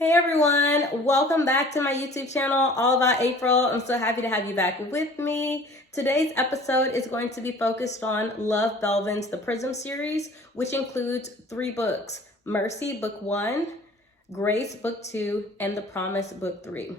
Hey everyone, welcome back to my YouTube channel, All About April. I'm so happy to have you back with me. Today's episode is going to be focused on Love Belvin's The Prism Series, which includes 3 books: Mercy, Book 1, Grace, Book 2, and The Promise, Book 3.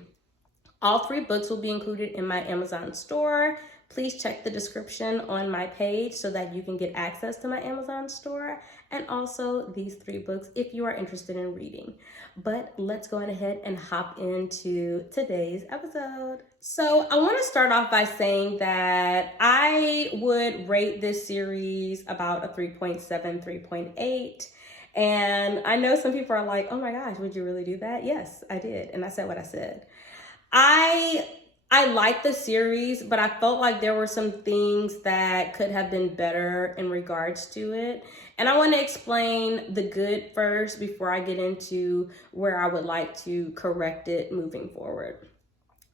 All 3 books will be included in my Amazon store. Please check the description on my page so that you can get access to my Amazon store and also these 3 books if you are interested in reading. But let's go ahead and hop into today's episode. So I want to start off by saying that I would rate this series about a 3.7, 3.8. And I know some people are like, oh my gosh, would you really do that? Yes, I did. And I said what I said. I liked the series, but I felt like there were some things that could have been better in regards to it. And I want to explain the good first before I get into where I would like to correct it moving forward.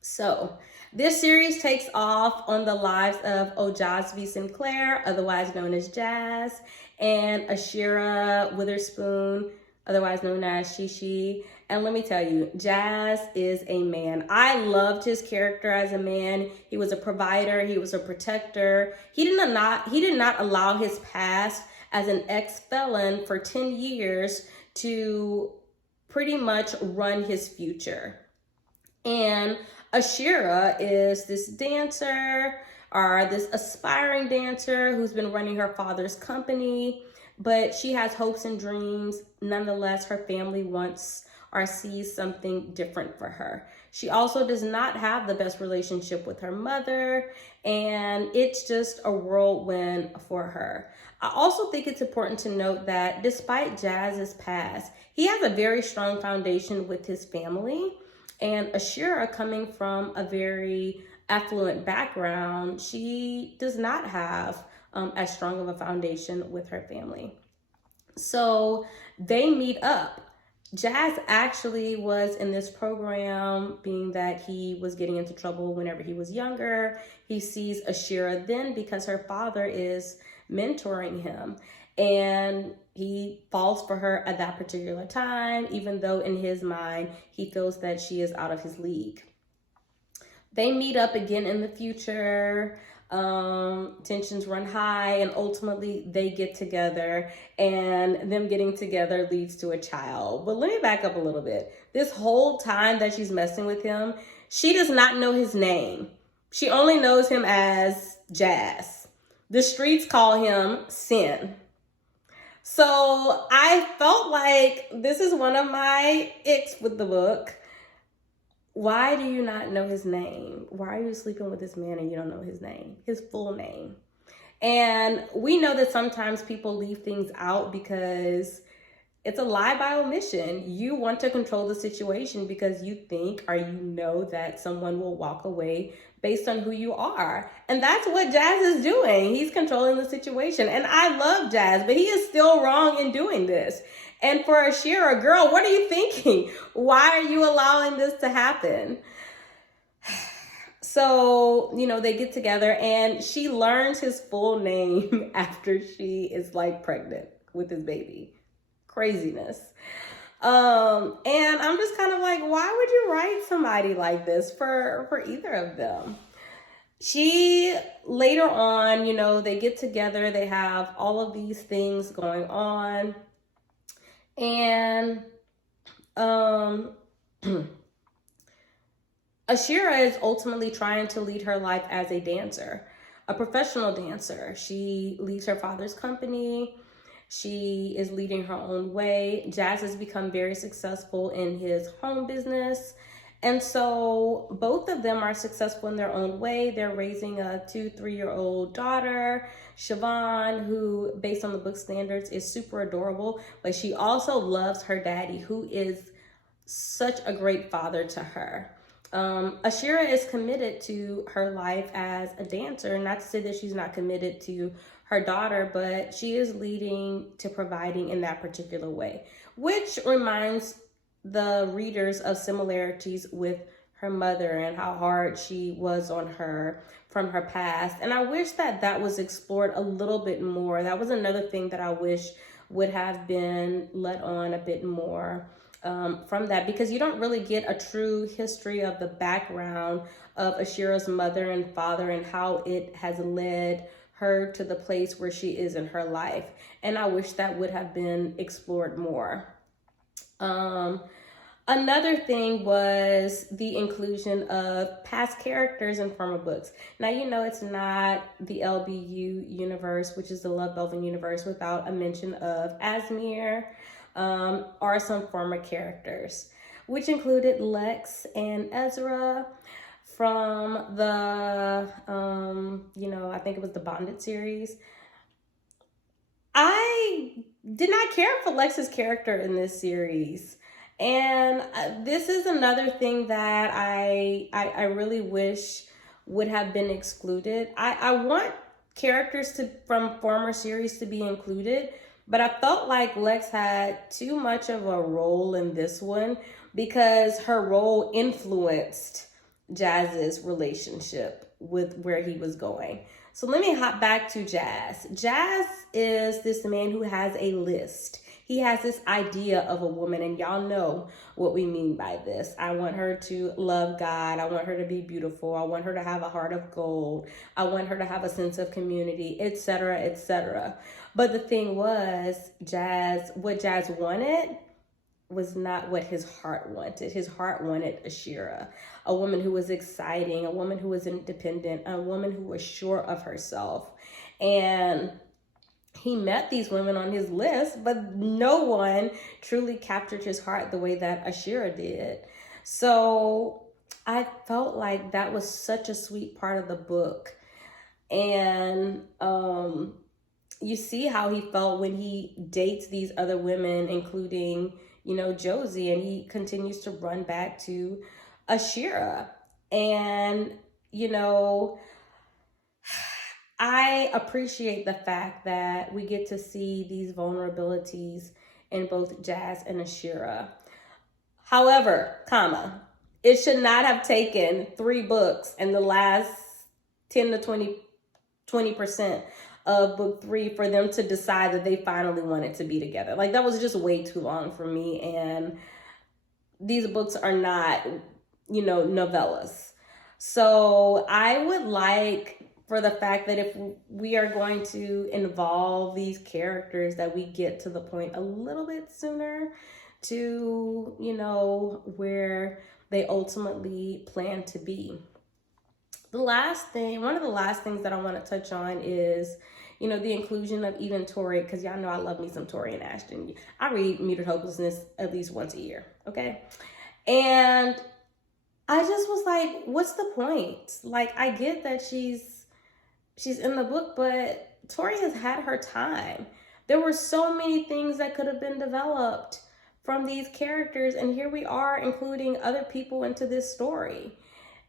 So this series takes off on the lives of Ojazvi Sinclair, otherwise known as Jazz, and Ashira Witherspoon, otherwise known as Shishi. And let me tell you, Jazz is a man. I loved his character as a man. He was a provider. He was a protector. He did not allow his past as an ex-felon for 10 years to pretty much run his future. And Ashira is this dancer, or this aspiring dancer who's been running her father's company, but she has hopes and dreams. Nonetheless, her family wants or sees something different for her. She also does not have the best relationship with her mother, and it's just a whirlwind for her. I also think it's important to note that despite Jazz's past, he has a very strong foundation with his family, and Ashira, coming from a very affluent background, she does not have as strong of a foundation with her family. So they meet up. Jazz actually was in this program, being that he was getting into trouble whenever he was younger. He sees Ashira then because her father is mentoring him, and he falls for her at that particular time, even though in his mind, he feels that she is out of his league. They meet up again in the future. Tensions run high, and ultimately they get together, and them getting together leads to a child. But let me back up a little bit. This whole time that she's messing with him, she does not know his name. She only knows him as Jazz. The streets call him Sin. So I felt like this is one of my icks with the book. Why do you not know his name? Why are you sleeping with this man and you don't know his name, his full name? And we know that sometimes people leave things out because it's a lie by omission. You want to control the situation because you think or you know that someone will walk away based on who you are. And that's what Jazz is doing. He's controlling the situation. And I love Jazz, but he is still wrong in doing this. And for Ashira, girl, what are you thinking? Why are you allowing this to happen? So, they get together, and she learns his full name after she is like pregnant with his baby. Craziness. And I'm just kind of like, why would you write somebody like this for either of them? She later on, they get together, they have all of these things going on. And Ashira is ultimately trying to lead her life as a dancer, a professional dancer. She leaves her father's company. She is leading her own way. Jazz has become very successful in his home business. And so both of them are successful in their own way. They're raising a 2-3-year-old daughter, Siobhan, who, based on the book standards, is super adorable. But she also loves her daddy, who is such a great father to her. Ashira is committed to her life as a dancer. Not to say that she's not committed to her daughter, but she is leading to providing in that particular way, which reminds the readers of similarities with her mother and how hard she was on her from her past. And I wish that that was explored a little bit more. That was another thing that I wish would have been let on a bit more. from that, because you don't really get a true history of the background of Ashira's mother and father and how it has led her to the place where she is in her life. And I wish that would have been explored more. Another thing was the inclusion of past characters in former books. Now, you know, it's not the LBU universe, which is the Love Belvin universe, without a mention of Asmir, or some former characters, which included Lex and Ezra from the, I think it was the Bonded series. I did not care for Lex's character in this series. And this is another thing that I really wish would have been excluded. I want characters from former series to be included, but I felt like Lex had too much of a role in this one because her role influenced Jazz's relationship with where he was going. So let me hop back to Jazz. Jazz is this man who has a list. He has this idea of a woman, and y'all know what we mean by this. I want her to love God. I want her to be beautiful. I want her to have a heart of gold. I want her to have a sense of community, etc., etc. But the thing was, what Jazz wanted was not what his heart wanted. His heart wanted Ashira, a woman who was exciting, a woman who was independent, a woman who was sure of herself. And he met these women on his list, but no one truly captured his heart the way that Ashira did. So I felt like that was such a sweet part of the book. And you see how he felt when he dates these other women, including, Josie, and he continues to run back to Ashira. And, I appreciate the fact that we get to see these vulnerabilities in both Jazz and Ashira. However, it should not have taken 3 books and the last 10 to 20% of book 3 for them to decide that they finally wanted to be together. Like, that was just way too long for me. And these books are not, novellas. So I would like for the fact that if we are going to involve these characters, that we get to the point a little bit sooner to, where they ultimately plan to be. One of the last things that I want to touch on is, the inclusion of even Tori, because y'all know I love me some Tori and Ashton. I read Muted Hopelessness at least once a year, okay? And I just was like, what's the point? Like, I get that she's in the book, but Tori has had her time. There were so many things that could have been developed from these characters, and here we are including other people into this story.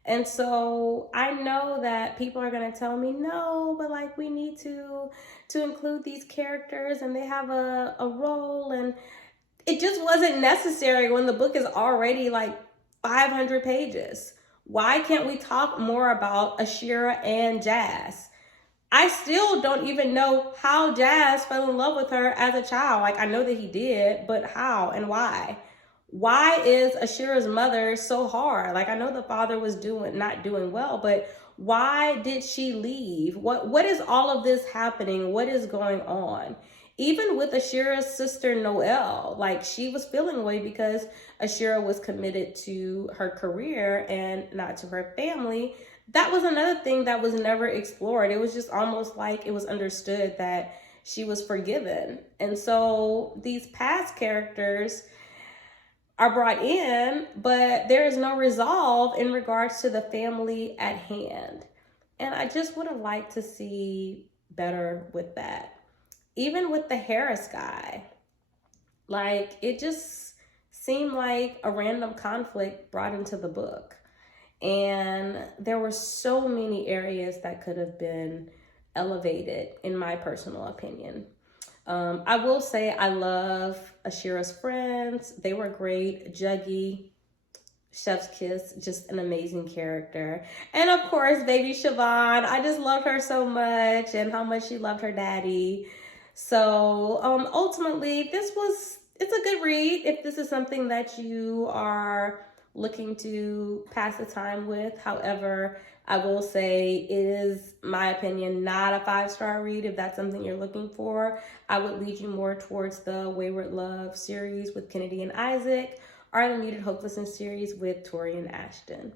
And so I know that people are going to tell me, no, but like, we need to include these characters and they have a role, and it just wasn't necessary when the book is already like 500 pages. Why can't we talk more about Ashira and Jazz? I still don't even know how Jazz fell in love with her as a child. Like, I know that he did, but how and why? Why is Ashira's mother so hard? Like, I know the father was not doing well, but why did she leave? What is all of this happening? What is going on? Even with Ashira's sister Noelle, like, she was feeling away because Ashira was committed to her career and not to her family. That was another thing that was never explored. It was just almost like it was understood that she was forgiven. And so these past characters are brought in, but there is no resolve in regards to the family at hand. And I just would have liked to see better with that. Even with the Harris guy, like, it just seemed like a random conflict brought into the book. And there were so many areas that could have been elevated, in my personal opinion. I will say I love Ashira's friends. They were great. Juggy, Chef's Kiss, just an amazing character. And of course, baby Siobhan. I just loved her so much, and how much she loved her daddy. So ultimately, it's a good read if this is something that you are looking to pass the time with. However, I will say it is, my opinion, not a 5-star read. If that's something you're looking for, I would lead you more towards the Wayward Love series with Kennedy and Isaac, or the Muted Hopelessness series with Tori and Ashton.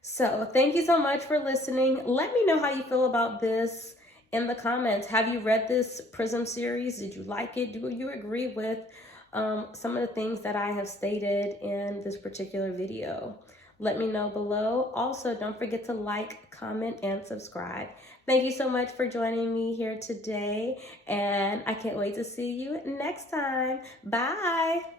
So thank you so much for listening. Let me know how you feel about this in the comments. Have you read this Prism series? Did you like it? Do you agree with some of the things that I have stated in this particular video? Let me know below. Also, don't forget to like, comment, and subscribe. Thank you so much for joining me here today, and I can't wait to see you next time. Bye.